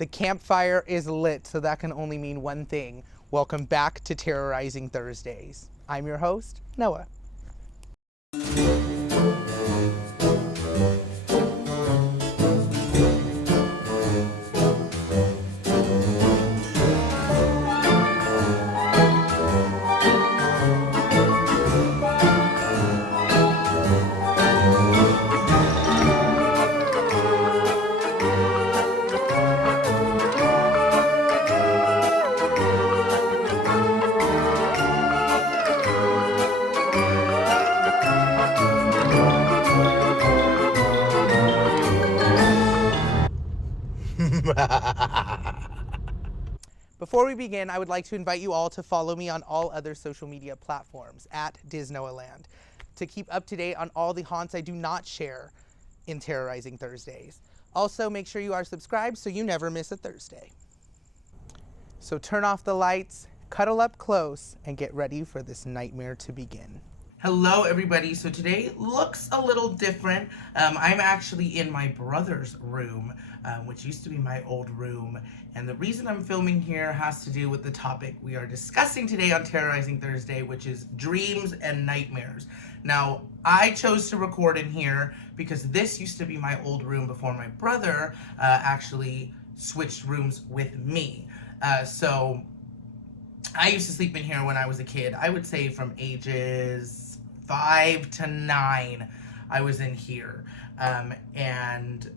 The campfire is lit, so that can only mean one thing. Welcome back to Terrorizing Thursdays. I'm your host, Noah. Before we begin, I would like to invite you all to follow me on all other social media platforms at DisNoahLand to keep up to date on all the haunts I do not share in Terrorizing Thursdays. Also, make sure you are subscribed so you never miss a Thursday. So turn off the lights, cuddle up close, and get ready for this nightmare to begin. Hello everybody, so today looks a little different. I'm actually in my brother's room, which used to be my old room, and the reason I'm filming here has to do with the topic we are discussing today on Terrorizing Thursday, which is dreams and nightmares. Now, I chose to record in here because this used to be my old room before my brother actually switched rooms with me. So I used to sleep in here when I was a kid. I would say from ages 5 to 9, I was in here. And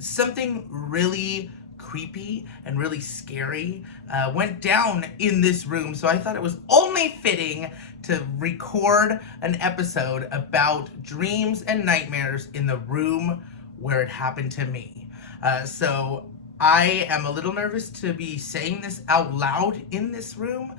something really creepy and really scary went down in this room. So I thought it was only fitting to record an episode about dreams and nightmares in the room where it happened to me. So I am a little nervous to be saying this out loud in this room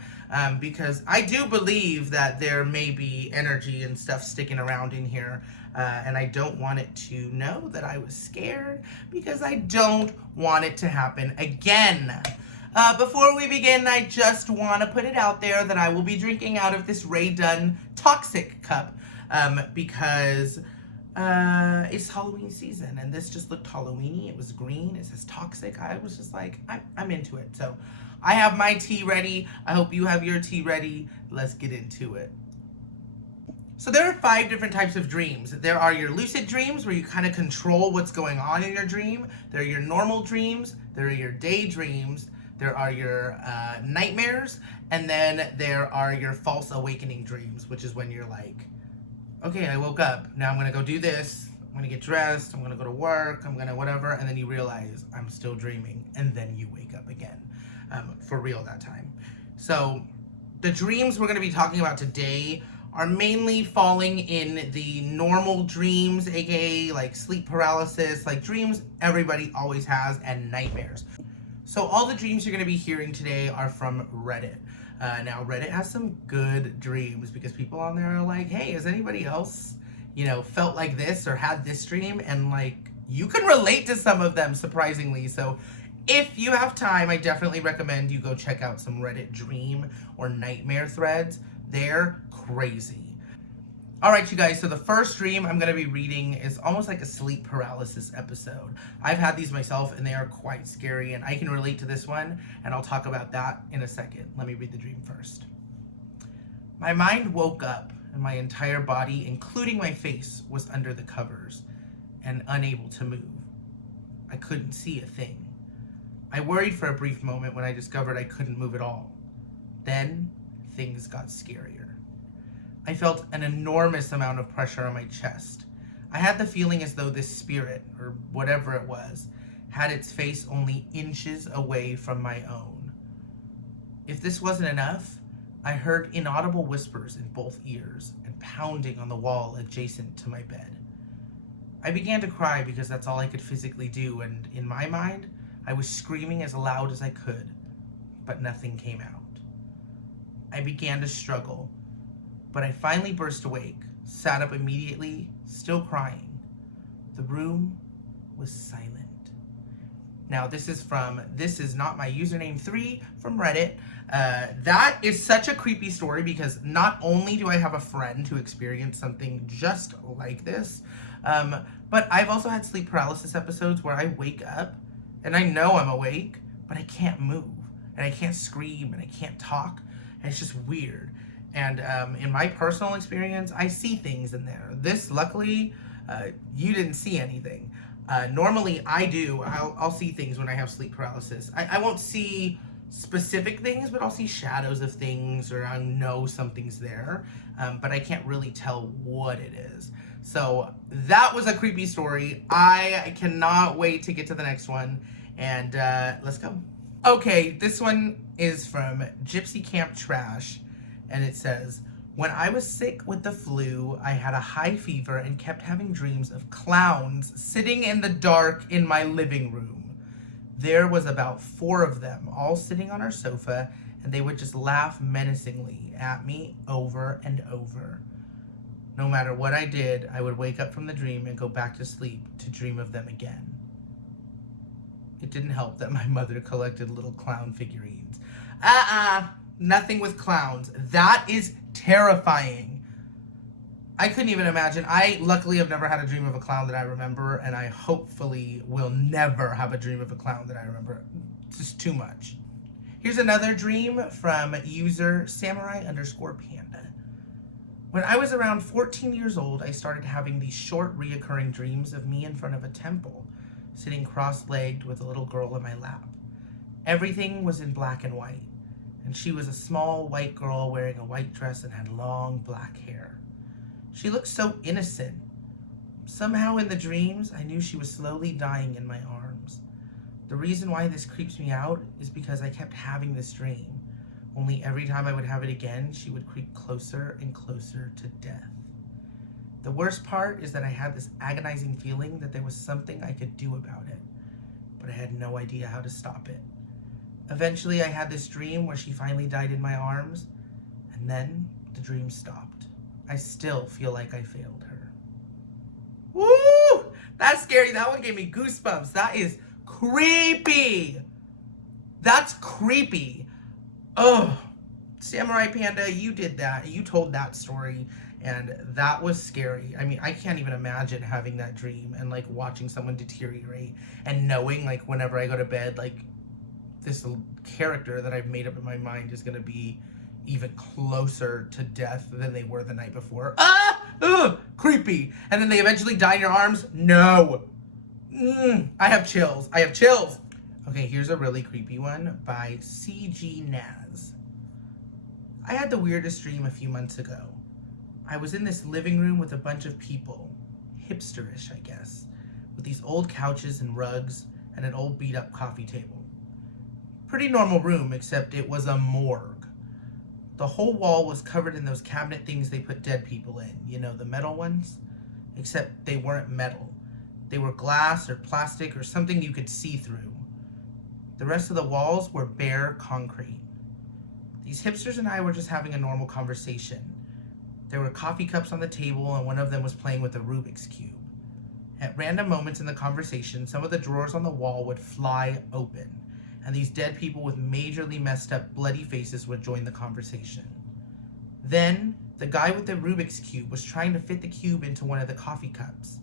because I do believe that there may be energy and stuff sticking around in here, and I don't want it to know that I was scared because I don't want it to happen again. Before we begin, I just want to put it out there that I will be drinking out of this Ray Dunn Toxic cup because it's Halloween season, and this just looked Halloweeny. It was green. It says Toxic. I was just like, I'm into it. So I have my tea ready. I hope you have your tea ready. Let's get into it. So there are 5 different types of dreams. There are your lucid dreams, where you kind of control what's going on in your dream. There are your normal dreams. There are your daydreams. There are your nightmares. And then there are your false awakening dreams, which is when you're like, okay, I woke up. Now I'm going to go do this. I'm going to get dressed. I'm going to go to work. I'm going to whatever. And then you realize I'm still dreaming. And then you wake up again. For real that time. So the dreams we're going to be talking about today are mainly falling in the normal dreams, aka like sleep paralysis, like dreams everybody always has, and nightmares. So all the dreams you're going to be hearing today are from Reddit. Now, Reddit has some good dreams because people on there are like, hey, has anybody else, felt like this or had this dream? And like, you can relate to some of them, surprisingly. So if you have time, I definitely recommend you go check out some Reddit dream or nightmare threads. They're crazy. All right, you guys, so the first dream I'm going to be reading is almost like a sleep paralysis episode. I've had these myself, and they are quite scary, and I can relate to this one, and I'll talk about that in a second. Let me read the dream first. My mind woke up, and my entire body, including my face, was under the covers and unable to move. I couldn't see a thing. I worried for a brief moment when I discovered I couldn't move at all. Then, things got scarier. I felt an enormous amount of pressure on my chest. I had the feeling as though this spirit, or whatever it was, had its face only inches away from my own. If this wasn't enough, I heard inaudible whispers in both ears and pounding on the wall adjacent to my bed. I began to cry because that's all I could physically do, and in my mind, I was screaming as loud as I could, but nothing came out. I began to struggle, but I finally burst awake, sat up immediately, still crying. The room was silent. Now, this is not my username 3 from Reddit. That is such a creepy story because not only do I have a friend who experienced something just like this, but I've also had sleep paralysis episodes where I wake up And I know I'm awake, but I can't move. And I can't scream and I can't talk. And it's just weird. And in my personal experience, I see things in there. This, luckily, you didn't see anything. Normally, I do. I'll see things when I have sleep paralysis. I won't see specific things, but I'll see shadows of things, or I know something's there, but I can't really tell what it is. So that was a creepy story. I cannot wait to get to the next one, and let's go. Okay, this one is from Gypsy Camp Trash, and it says, when I was sick with the flu, I had a high fever and kept having dreams of clowns sitting in the dark in my living room. There was about 4 of them, all sitting on our sofa, and they would just laugh menacingly at me over and over. No matter what I did, I would wake up from the dream and go back to sleep to dream of them again. It didn't help that my mother collected little clown figurines. Nothing with clowns. That is terrifying. I couldn't even imagine. I luckily have never had a dream of a clown that I remember, and I hopefully will never have a dream of a clown that I remember. It's just too much. Here's another dream from user samurai_panda. When I was around 14 years old, I started having these short reoccurring dreams of me in front of a temple, sitting cross-legged with a little girl in my lap. Everything was in black and white, and she was a small white girl wearing a white dress and had long black hair. She looked so innocent. Somehow in the dreams, I knew she was slowly dying in my arms. The reason why this creeps me out is because I kept having this dream. Only every time I would have it again, she would creep closer and closer to death. The worst part is that I had this agonizing feeling that there was something I could do about it, but I had no idea how to stop it. Eventually, I had this dream where she finally died in my arms, and then the dream stopped. I still feel like I failed her. Woo! That's scary. That one gave me goosebumps. That is creepy. That's creepy. Oh, Samurai Panda, you did that. You told that story, and that was scary. I mean, I can't even imagine having that dream and like watching someone deteriorate and knowing like whenever I go to bed, like this character that I've made up in my mind is going to be even closer to death than they were the night before. Creepy. And then they eventually die in your arms? No. I have chills. I have chills. Okay, here's a really creepy one by CG Naz. I had the weirdest dream a few months ago. I was in this living room with a bunch of people, hipsterish, I guess, with these old couches and rugs and an old beat-up coffee table. Pretty normal room, except it was a morgue. The whole wall was covered in those cabinet things they put dead people in, you know, the metal ones? Except they weren't metal. They were glass or plastic or something you could see through. The rest of the walls were bare concrete. These hipsters and I were just having a normal conversation. There were coffee cups on the table, and one of them was playing with a Rubik's Cube. At random moments in the conversation, some of the drawers on the wall would fly open, and these dead people with majorly messed up bloody faces would join the conversation. Then, the guy with the Rubik's Cube was trying to fit the cube into one of the coffee cups,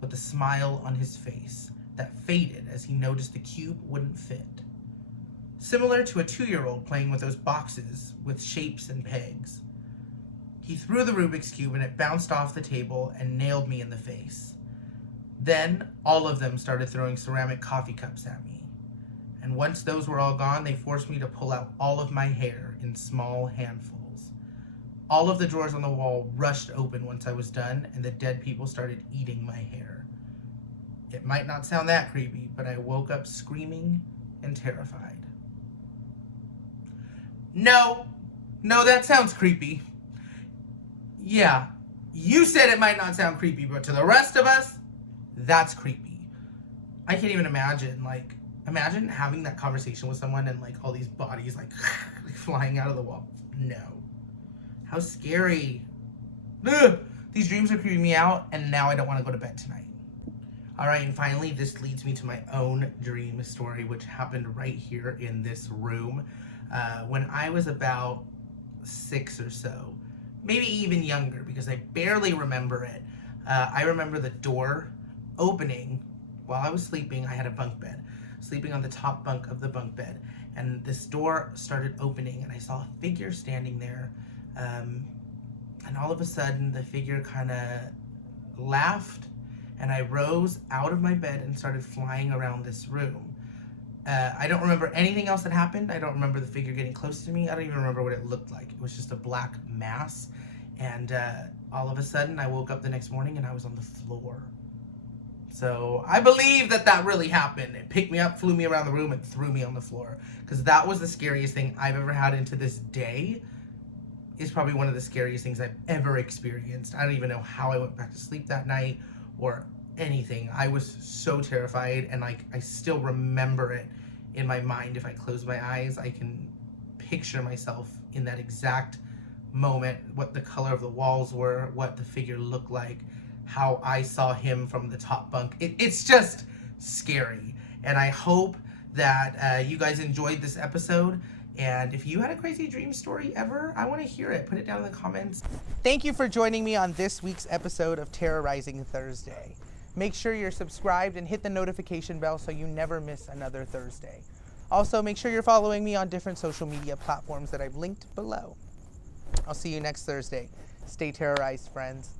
with a smile on his face that faded as he noticed the cube wouldn't fit. Similar to a 2-year-old playing with those boxes with shapes and pegs. He threw the Rubik's Cube and it bounced off the table and nailed me in the face. Then, all of them started throwing ceramic coffee cups at me. And once those were all gone, they forced me to pull out all of my hair in small handfuls. All of the drawers on the wall rushed open once I was done, and the dead people started eating my hair. It might not sound that creepy, but I woke up screaming and terrified. No, that sounds creepy. Yeah, you said it might not sound creepy, but to the rest of us, that's creepy. I can't even imagine, imagine having that conversation with someone and all these bodies flying out of the wall. No. How scary. Ugh. These dreams are creeping me out, and now I don't want to go to bed tonight. All right, and finally, this leads me to my own dream story, which happened right here in this room. When I was about 6 or so, maybe even younger, because I barely remember it. I remember the door opening while I was sleeping. I had a bunk bed. sleeping on the top bunk of the bunk bed, and this door started opening, and I saw a figure standing there, and all of a sudden the figure kind of laughed, and I rose out of my bed and started flying around this room. I don't remember anything else that happened. I don't remember the figure getting close to me. I don't even remember what it looked like. It was just a black mass. And all of a sudden, I woke up the next morning and I was on the floor. So I believe that that really happened. It picked me up, flew me around the room, and threw me on the floor. Because that was the scariest thing I've ever had, and to this day is probably one of the scariest things I've ever experienced. I don't even know how I went back to sleep that night or anything. I was so terrified, and like I still remember it in my mind. If I close my eyes, I can picture myself in that exact moment, what the color of the walls were, what the figure looked like, how I saw him from the top bunk. It's just scary, and I hope that you guys enjoyed this episode. And if you had a crazy dream story ever, I want to hear it. Put it down in the comments. Thank you for joining me on this week's episode of Terrorizing Thursday. Make sure you're subscribed and hit the notification bell so you never miss another Thursday. Also, make sure you're following me on different social media platforms that I've linked below. I'll see you next Thursday. Stay terrorized, friends.